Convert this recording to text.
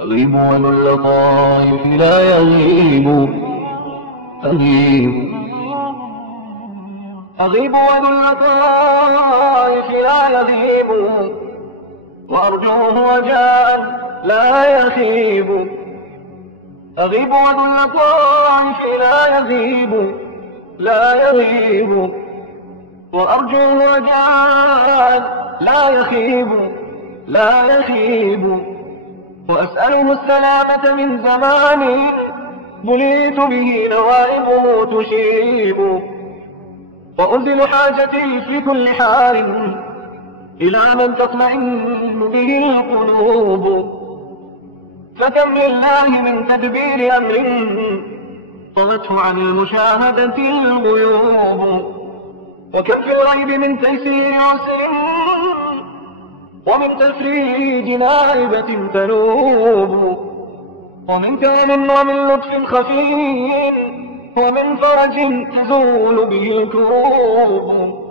أغيب وذو اللطائف لا يغيب. أغيب وذو اللطائف لا يغيب، وأرجوه رجاء لا يخيب. أغيب وذو اللطائف لا يغيب، لا يغيب، وأرجوه رجاء لا يخيب، لا يخيب. وأسأله السلامة من زمان بليت به نوائبه تشيب. وأنزل حاجتي في كل حال إلى من تطمئن به القلوب. فكم لله من تدبير أمر طلته عن المشاهدة الغيوب. وكم في الغيب من تيسير عسر ومن تفريج نائبة تنوب. ومن كرم ومن لطف خفي ومن فرج تزول به الكروب.